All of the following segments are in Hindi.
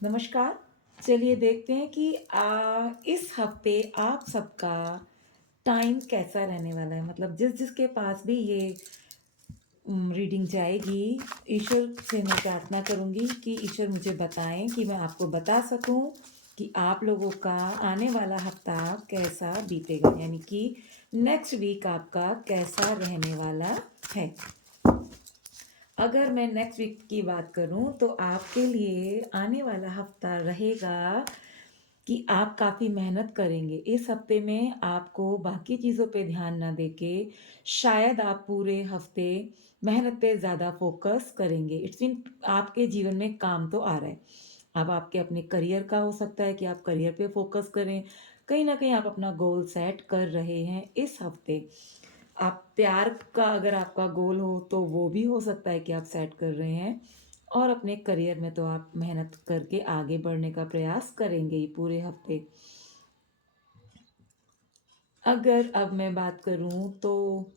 नमस्कार। चलिए देखते हैं कि इस हफ्ते आप सबका टाइम कैसा रहने वाला है। मतलब जिसके पास भी ये रीडिंग जाएगी, ईश्वर से मैं प्रार्थना करूँगी कि ईश्वर मुझे बताएँ कि मैं आपको बता सकूँ कि आप लोगों का आने वाला हफ्ता कैसा बीतेगा, यानी कि नेक्स्ट वीक आपका कैसा रहने वाला है। अगर मैं नेक्स्ट वीक की बात करूँ तो आपके लिए आने वाला हफ्ता रहेगा कि आप काफ़ी मेहनत करेंगे। इस हफ्ते में आपको बाकी चीज़ों पे ध्यान ना देके शायद आप पूरे हफ्ते मेहनत पे ज़्यादा फ़ोकस करेंगे। इट्स मीन आपके जीवन में काम तो आ रहा है। अब आपके अपने करियर का हो सकता है कि आप करियर पे फ़ोकस करें। कहीं न कहीं आप अपना गोल सेट कर रहे हैं इस हफ्ते। आप प्यार का अगर आपका गोल हो तो वो भी हो सकता है कि आप सेट कर रहे हैं, और अपने करियर में तो आप मेहनत करके आगे बढ़ने का प्रयास करेंगे ही पूरे हफ्ते। अगर अब मैं बात करूं तो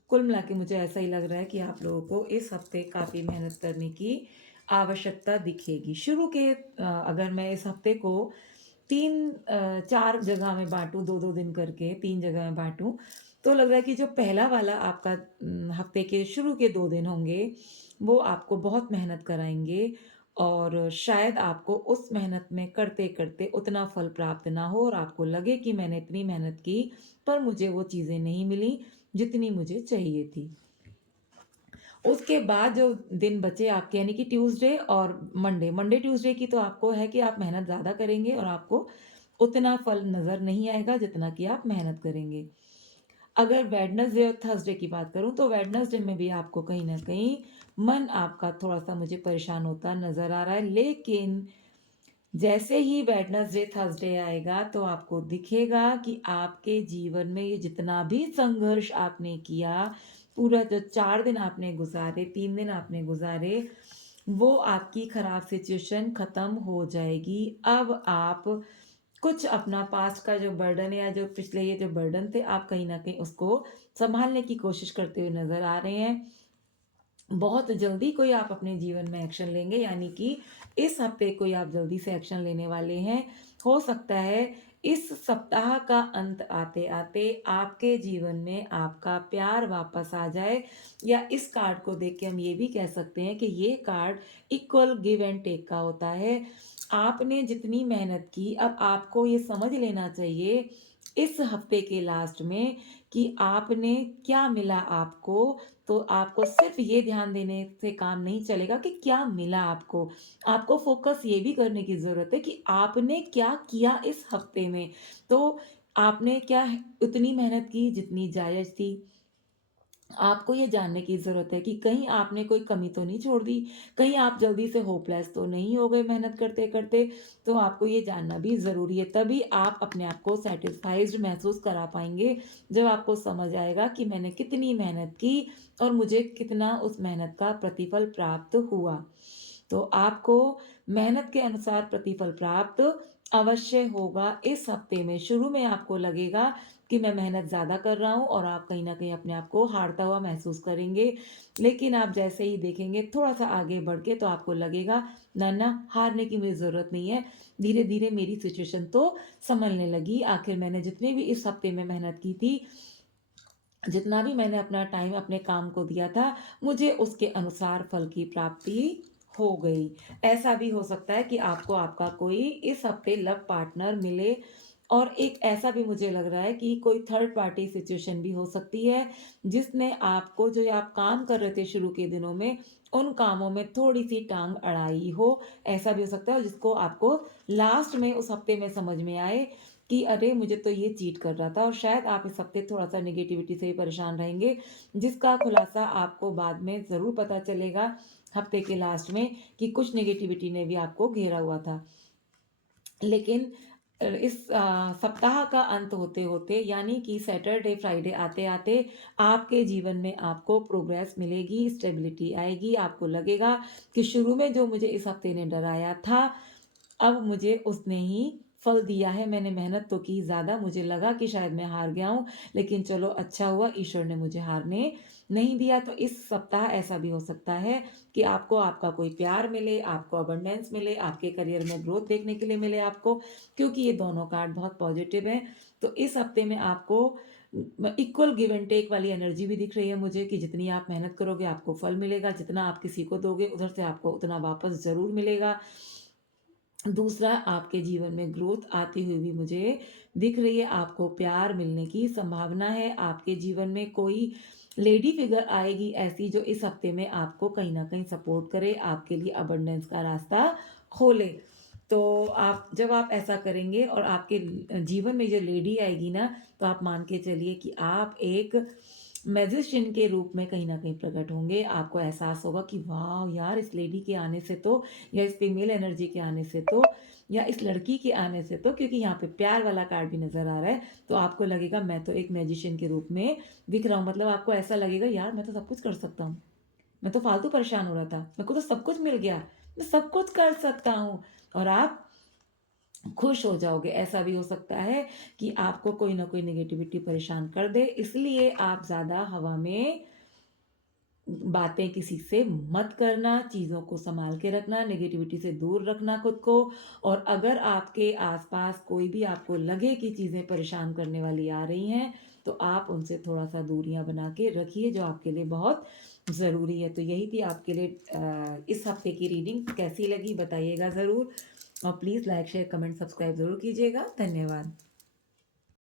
कुल मिला के मुझे ऐसा ही लग रहा है कि आप लोगों को इस हफ्ते काफ़ी मेहनत करने की आवश्यकता दिखेगी। अगर मैं इस हफ्ते को 4 जगह में बाँटूँ, 2-2 दिन करके 3 जगह में बाँटूँ, तो लग रहा है कि जो पहला वाला आपका हफ्ते के शुरू के 2 दिन होंगे, वो आपको बहुत मेहनत कराएँगे और शायद आपको उस मेहनत में करते-करते उतना फल प्राप्त ना हो और आपको लगे कि मैंने इतनी मेहनत की, पर मुझे वो चीज़ें नहीं मिली, जितनी मुझे चाहिए थी। उसके बाद जो दिन बचे आपके, यानी कि ट्यूसडे और मंडे ट्यूसडे की तो आपको है कि आप मेहनत ज़्यादा करेंगे और आपको उतना फल नज़र नहीं आएगा जितना कि आप मेहनत करेंगे। अगर वेडनेसडे और थर्सडे की बात करूँ तो वेडनेसडे में भी आपको कहीं न कहीं मन आपका थोड़ा-सा मुझे परेशान होता नज़र आ रहा है। लेकिन जैसे ही वेडनेसडे थर्सडे आएगा तो आपको दिखेगा कि आपके जीवन में ये जितना भी संघर्ष आपने किया, पूरा जो 4 दिन आपने गुज़ारे, 3 दिन आपने गुज़ारे, वो आपकी खराब सिचुएशन ख़त्म हो जाएगी। अब आप कुछ अपना पास्ट का जो बर्डन है या जो पिछले ये जो बर्डन थे, आप कहीं न कहीं उसको सँभालने की कोशिश करते हुए नज़र आ रहे हैं। बहुत जल्दी कोई आप अपने जीवन में एक्शन लेंगे, यानी कि इस हफ्ते कोई आप जल्दी से एक्शन लेने वाले हैं। हो सकता है इस सप्ताह का अंत आते-आते आपके जीवन में आपका प्यार वापस आ जाए, या इस कार्ड को देख के हम ये भी कह सकते हैं कि ये card equal give and take का होता है। आपने जितनी मेहनत की, अब आपको ये समझ लेना चाहिए इस हफ्ते के लास्ट में कि आपने क्या मिला आपको। तो आपको सिर्फ़ ये ध्यान देने से काम नहीं चलेगा कि क्या मिला आपको। आपको फ़ोकस ये भी करने की ज़रूरत है कि आपने क्या किया इस हफ़्ते में। तो आपने क्या उतनी मेहनत की जितनी जायज़ थी। आपको ये जानने की ज़रूरत है कि कहीं आपने कोई कमी तो नहीं छोड़ दी, कहीं आप जल्दी से होपलेस तो नहीं हो गए मेहनत करते-करते। तो आपको ये जानना भी ज़रूरी है, तभी आप अपने आप को सैटिस्फाइड महसूस करा पाएँगे, जब आपको समझ आएगा कि मैंने कितनी मेहनत की और मुझे कितना उस मेहनत का प्रतिफल प्राप्त हुआ। तो आपको मेहनत के अनुसार प्रतिफल प्राप्त अवश्य होगा इस हफ्ते में। शुरू में आपको लगेगा कि मैं मेहनत ज़्यादा कर रहा हूँ और आप कहीं न कहीं अपने आप को हारता हुआ महसूस करेंगे। लेकिन आप जैसे ही देखेंगे थोड़ा-सा आगे बढ़ के तो आपको लगेगा, ना, ना हारने की मुझे ज़रूरत नहीं है। धीरे-धीरे मेरी सिचुएशन तो सँभलने लगी। आखिर मैंने जितने भी इस हफ्ते में मेहनत की थी, जितना भी मैंने अपना टाइम अपने काम को दिया था, मुझे उसके अनुसार फल की प्राप्ति हो गई। ऐसा भी हो सकता है कि आपको आपका कोई इस हफ्ते लव पार्टनर मिले, और एक ऐसा भी मुझे लग रहा है कि कोई थर्ड पार्टी सिचुएशन भी हो सकती है, जिसने आपको जो आप काम कर रहे थे शुरू के दिनों में, उन कामों में थोड़ी-सी टाँग अड़ाई हो। ऐसा भी हो सकता है, और जिसको आपको लास्ट में उस हफ्ते में समझ में आए कि अरे! मुझे तो ये चीट कर रहा था, और शायद आप इस हफ्ते थोड़ा-सा नेगेटिविटी से भी परेशान रहेंगे, जिसका खुलासा आपको बाद में ज़रूर पता चलेगा हफ्ते के लास्ट में कि कुछ नेगेटिविटी ने भी आपको घेरा हुआ था। लेकिन सप्ताह का अंत होते-होते, यानी कि सैटरडे, फ्राइडे आते-आते आपके जीवन में आपको प्रोग्रेस मिलेगी, स्टेबिलिटी आएगी। आपको लगेगा कि शुरू में जो मुझे इस हफ्ते ने डराया था, अब मुझे उसने ही फल दिया है, मैंने मेहनत तो की ज़्यादा, मुझे लगा कि शायद मैं हार गया हूँ, लेकिन चलो अच्छा हुआ ईश्वर ने मुझे हारने नहीं दिया। तो इस सप्ताह ऐसा भी हो सकता है कि आपको आपका कोई प्यार मिले, आपको अबंडेंस मिले, आपके करियर में ग्रोथ देखने के लिए मिले आपको, क्योंकि ये दोनों कार्ड बहुत पॉजिटिव हैं। तो इस हफ्ते में आपको इक्वल गिव एंड टेक वाली एनर्जी भी दिख रही है मुझे कि जितनी आप मेहनत करोगे आपको फल मिलेगा, जितना आप किसी को दोगे उधर से आपको उतना वापस ज़रूर मिलेगा। दूसरा, आपके जीवन में ग्रोथ आती हुई भी मुझे दिख रही है, आपको प्यार मिलने की संभावना है। आपके जीवन में कोई लेडी फिगर आएगी ऐसी जो इस हफ्ते में आपको कहीं न कहीं सपोर्ट करे, आपके लिए अबंडेंस का रास्ता खोले। तो आप जब आप ऐसा करेंगे और आपके जीवन में जो लेडी आएगी ना, तो आप मान के चलिए कि आप एक मैजिशियन के रूप में कहीं न कहीं प्रकट होंगे। आपको एहसास होगा कि वाओ! यार इस लेडी के आने से तो, या इस फीमेल एनर्जी के आने से तो, या इस लड़की के आने से तो, क्योंकि यहाँ पे प्यार वाला कार्ड भी नज़र आ रहा है, तो आपको लगेगा मैं तो एक मैजिशियन के रूप में दिख रहा हूँ। मतलब आपको ऐसा लगेगा यार मैं तो सब कुछ कर सकता हूँ। मैं तो फालतू परेशान हो रहा था। मेरे को तो सब कुछ मिल गया। मैं सब कुछ कर सकता हूँ और आप खुश हो जाओगे। ऐसा भी हो सकता है कि आपको कोई न कोई नेगेटिविटी परेशान कर दे, इसलिए आप ज़्यादा हवा में बातें किसी से मत करना, चीज़ों को सँभाल के रखना, नेगेटिविटी से दूर रखना खुद को। और अगर आपके आस-पास कोई भी आपको लगे कि चीज़ें परेशान करने वाली आ रही हैं, तो आप उनसे थोड़ा-सा दूरियाँ बना के रखिए, जो आपके लिए बहुत ज़रूरी है। तो यही थी आपके लिए इस हफ़्ते की रीडिंग कैसी लगी बताइएगा ज़रूर, और please like, share, comment, subscribe ज़रूर कीजिएगा। धन्यवाद।